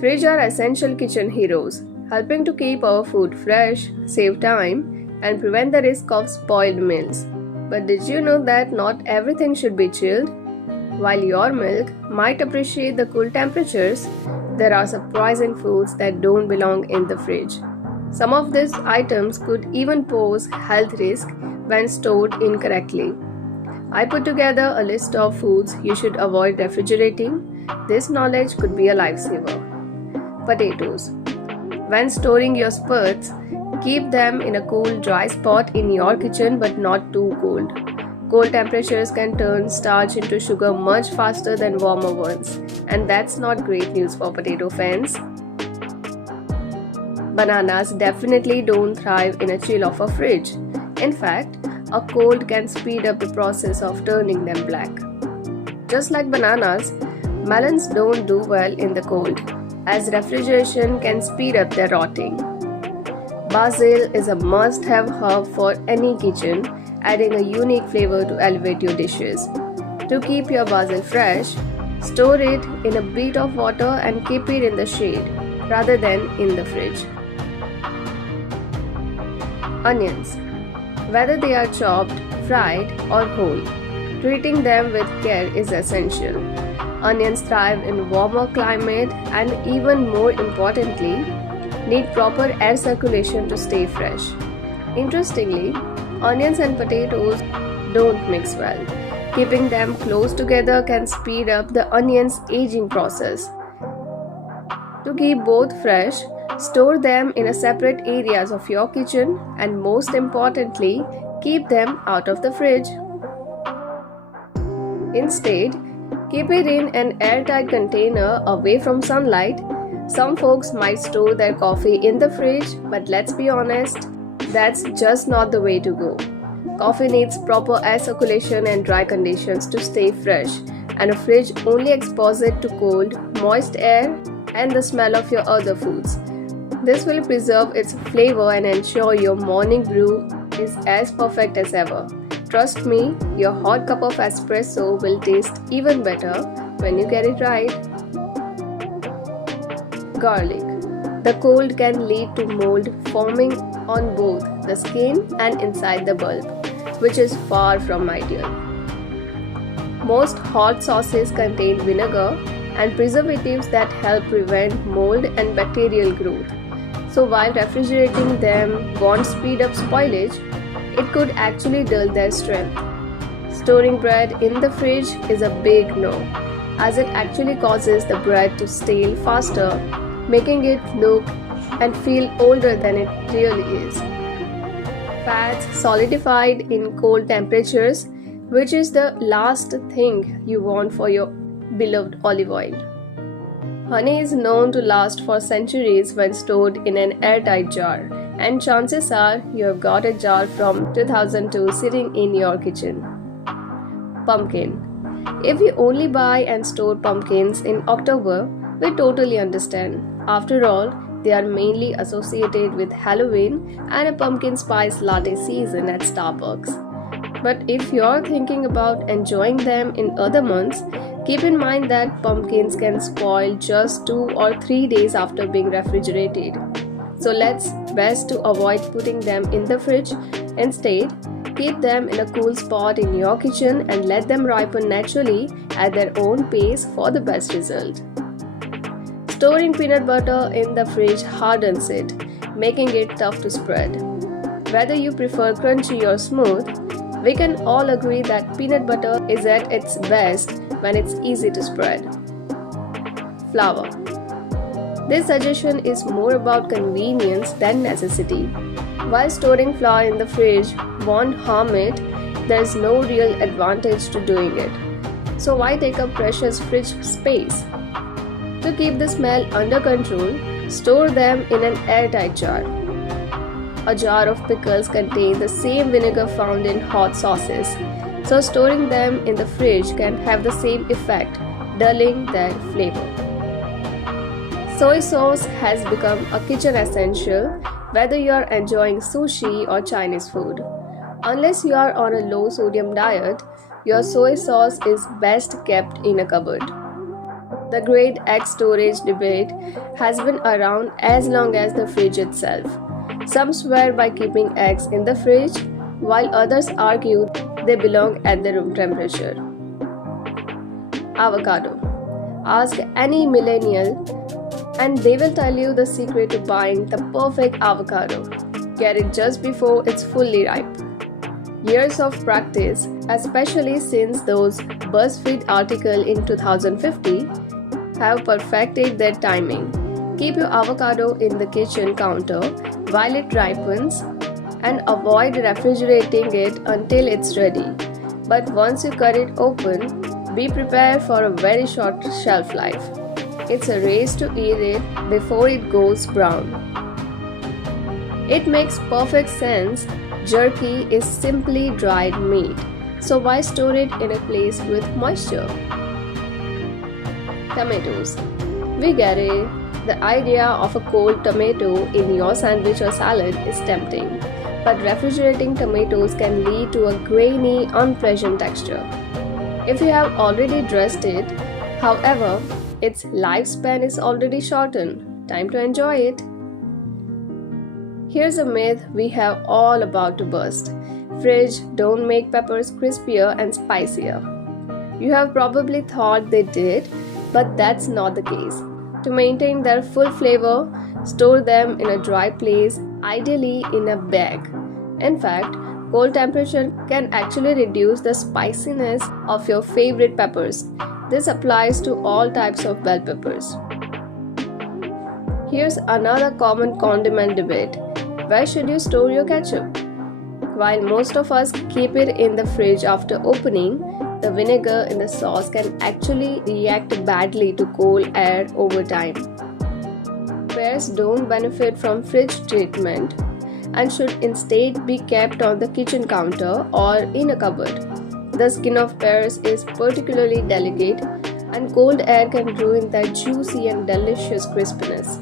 Fridge are essential kitchen heroes, helping to keep our food fresh, save time, and prevent the risk of spoiled meals. But did you know that not everything should be chilled? While your milk might appreciate the cool temperatures, there are surprising foods that don't belong in the fridge. Some of these items could even pose health risk when stored incorrectly. I put together a list of foods you should avoid refrigerating. This knowledge could be a lifesaver. Potatoes. When storing your sprouts, keep them in a cool, dry spot in your kitchen but not too cold. Cold temperatures can turn starch into sugar much faster than warmer ones, and that's not great news for potato fans. Bananas definitely don't thrive in a chill of a fridge. In fact, a cold can speed up the process of turning them black. Just like bananas, melons don't do well in the cold, as refrigeration can speed up their rotting. Basil is a must-have herb for any kitchen, adding a unique flavor to elevate your dishes. To keep your basil fresh, store it in a bit of water and keep it in the shade rather than in the fridge. Onions. Whether they are chopped, fried, or whole, treating them with care is essential. Onions thrive in warmer climate and, even more importantly, need proper air circulation to stay fresh. Interestingly, onions and potatoes don't mix well. Keeping them close together can speed up the onion's aging process. To keep both fresh, store them in a separate areas of your kitchen and, most importantly, keep them out of the fridge. Instead, keep it in an airtight container away from sunlight. Some folks might store their coffee in the fridge, but let's be honest, that's just not the way to go. Coffee needs proper air circulation and dry conditions to stay fresh, and a fridge only exposes it to cold, moist air and the smell of your other foods. This will preserve its flavor and ensure your morning brew is as perfect as ever. Trust me, your hot cup of espresso will taste even better when you get it right. Garlic. The cold can lead to mold forming on both the skin and inside the bulb, which is far from ideal. Most hot sauces contain vinegar and preservatives that help prevent mold and bacterial growth. So while refrigerating them won't speed up spoilage, it could actually dull their strength. Storing bread in the fridge is a big no, as it actually causes the bread to stale faster, making it look and feel older than it really is. Fats solidified in cold temperatures, which is the last thing you want for your beloved olive oil. Honey is known to last for centuries when stored in an airtight jar, and chances are you have got a jar from 2002 sitting in your kitchen. Pumpkin. If you only buy and store pumpkins in October, we totally understand. After all, they are mainly associated with Halloween and a pumpkin spice latte season at Starbucks. But if you're thinking about enjoying them in other months, keep in mind that pumpkins can spoil just 2 or 3 days after being refrigerated. So let's best to avoid putting them in the fridge. Instead, keep them in a cool spot in your kitchen and let them ripen naturally at their own pace for the best result. Storing peanut butter in the fridge hardens it, making it tough to spread. Whether you prefer crunchy or smooth, we can all agree that peanut butter is at its best when it's easy to spread. Flour. This suggestion is more about convenience than necessity. While storing flour in the fridge won't harm it, there's no real advantage to doing it. So why take up precious fridge space? To keep the smell under control, store them in an airtight jar. A jar of pickles contains the same vinegar found in hot sauces, so storing them in the fridge can have the same effect, dulling their flavor. Soy sauce has become a kitchen essential whether you are enjoying sushi or Chinese food. Unless you are on a low sodium diet, your soy sauce is best kept in a cupboard. The great egg storage debate has been around as long as the fridge itself. Some swear by keeping eggs in the fridge, while others argue they belong at the room temperature. Avocado. Ask any millennial and they will tell you the secret to buying the perfect avocado. Get it just before it's fully ripe. Years of practice, especially since those BuzzFeed article in 2050, have perfected their timing. Keep your avocado in the kitchen counter while it ripens and avoid refrigerating it until it's ready. But once you cut it open, be prepared for a very short shelf life. It's a race to eat it before it goes brown. It makes perfect sense. Jerky is simply dried meat, so why store it in a place with moisture? Tomatoes. We get it. The idea of a cold tomato in your sandwich or salad is tempting, but refrigerating tomatoes can lead to a grainy, unpleasant texture. If you have already dressed it, however, its lifespan is already shortened. Time to enjoy it. Here's a myth we have all about to burst. Fridge don't make peppers crispier and spicier. You have probably thought they did, but that's not the case. To maintain their full flavor, store them in a dry place, ideally in a bag. In fact, cold temperature can actually reduce the spiciness of your favorite peppers. This applies to all types of bell peppers. Here's another common condiment debate. Where should you store your ketchup? While most of us keep it in the fridge after opening, the vinegar in the sauce can actually react badly to cold air over time. Pears don't benefit from fridge treatment and should instead be kept on the kitchen counter or in a cupboard. The skin of pears is particularly delicate and cold air can ruin their juicy and delicious crispness.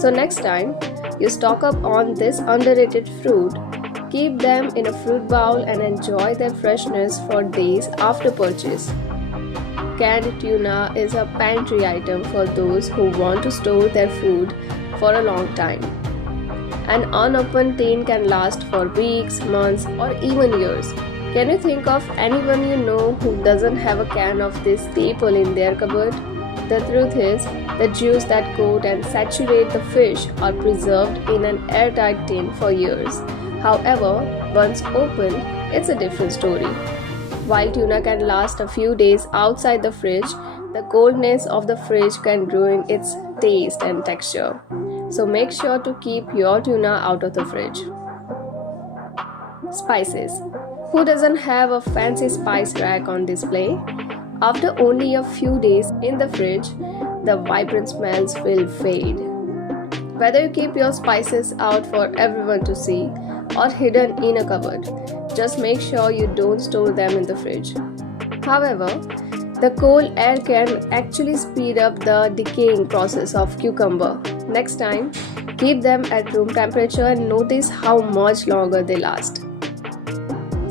So next time you stock up on this underrated fruit, keep them in a fruit bowl and enjoy their freshness for days after purchase. Canned tuna is a pantry item for those who want to store their food for a long time. An unopened tin can last for weeks, months, or even years. Can you think of anyone you know who doesn't have a can of this staple in their cupboard? The truth is, the juice that coat and saturate the fish are preserved in an airtight tin for years. However, once opened, it's a different story. While tuna can last a few days outside the fridge, the coldness of the fridge can ruin its taste and texture. So make sure to keep your tuna out of the fridge. Spices. Who doesn't have a fancy spice rack on display? After only a few days in the fridge, the vibrant smells will fade. Whether you keep your spices out for everyone to see or hidden in a cupboard, just make sure you don't store them in the fridge. However, the cold air can actually speed up the decaying process of cucumber. Next time, keep them at room temperature and notice how much longer they last.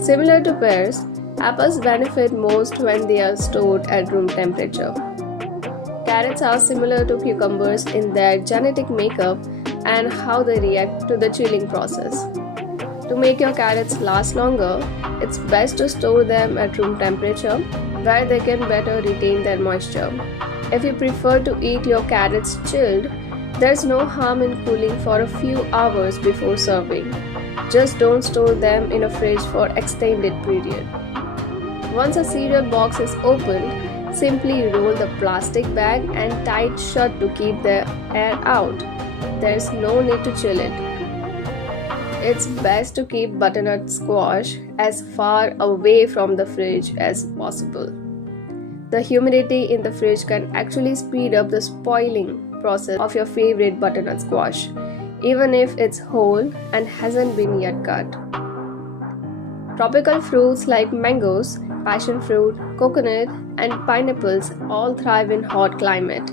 Similar to pears, apples benefit most when they are stored at room temperature. Carrots are similar to cucumbers in their genetic makeup and how they react to the chilling process. To make your carrots last longer, it's best to store them at room temperature where they can better retain their moisture. If you prefer to eat your carrots chilled, there's no harm in cooling for a few hours before serving. Just don't store them in a fridge for extended period. Once a cereal box is opened, simply roll the plastic bag and tie it shut to keep the air out. There's no need to chill it. It's best to keep butternut squash as far away from the fridge as possible. The humidity in the fridge can actually speed up the spoiling process of your favorite butternut squash, even if it's whole and hasn't been yet cut. Tropical fruits like mangoes, passion fruit, coconut, and pineapples all thrive in hot climate,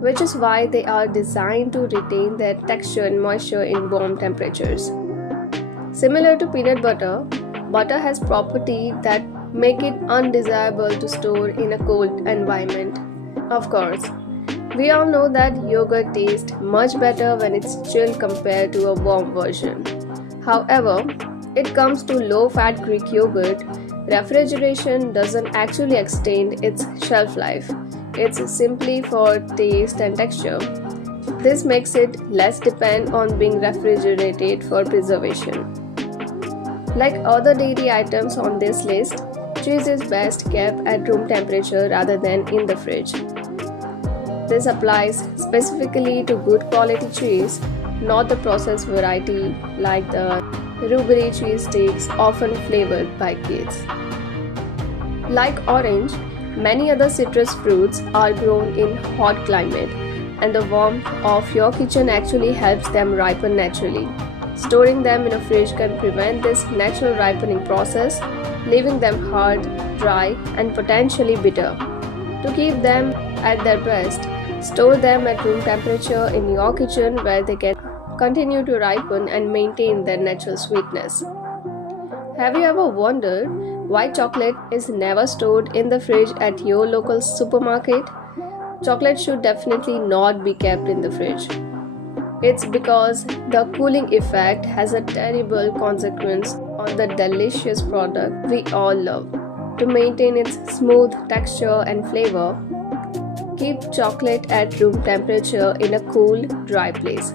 which is why they are designed to retain their texture and moisture in warm temperatures. Similar to peanut butter, butter has properties that make it undesirable to store in a cold environment. Of course, we all know that yogurt tastes much better when it's chilled compared to a warm version. However, it comes to low-fat Greek yogurt, refrigeration doesn't actually extend its shelf life. It's simply for taste and texture. This makes it less dependent on being refrigerated for preservation. Like other dairy items on this list, cheese is best kept at room temperature rather than in the fridge. This applies specifically to good quality cheese, not the processed variety like the rubbery cheese sticks often flavored by kids. Like orange, many other citrus fruits are grown in hot climate, and the warmth of your kitchen actually helps them ripen naturally. Storing them in a fridge can prevent this natural ripening process, leaving them hard, dry, and potentially bitter. To keep them at their best, store them at room temperature in your kitchen where they can continue to ripen and maintain their natural sweetness. Have you ever wondered why chocolate is never stored in the fridge at your local supermarket? Chocolate should definitely not be kept in the fridge. It's because the cooling effect has a terrible consequence on the delicious product we all love. To maintain its smooth texture and flavor, keep chocolate at room temperature in a cool, dry place.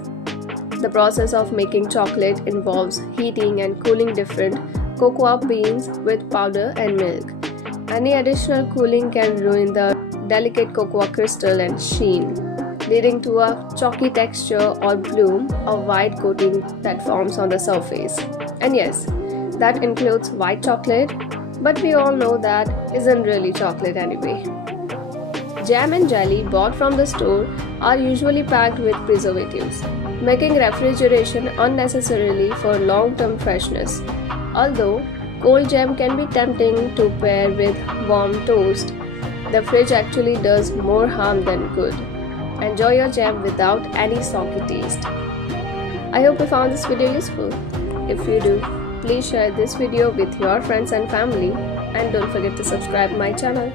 The process of making chocolate involves heating and cooling different cocoa beans with powder and milk. Any additional cooling can ruin the delicate cocoa crystal and sheen, leading to a chalky texture or bloom, a white coating that forms on the surface. And yes, that includes white chocolate, but we all know that isn't really chocolate anyway. Jam and jelly bought from the store are usually packed with preservatives, making refrigeration unnecessarily for long-term freshness. Although cold jam can be tempting to pair with warm toast, the fridge actually does more harm than good. Enjoy your jam without any soggy taste. I hope you found this video useful. If you do, please share this video with your friends and family, and don't forget to subscribe my channel.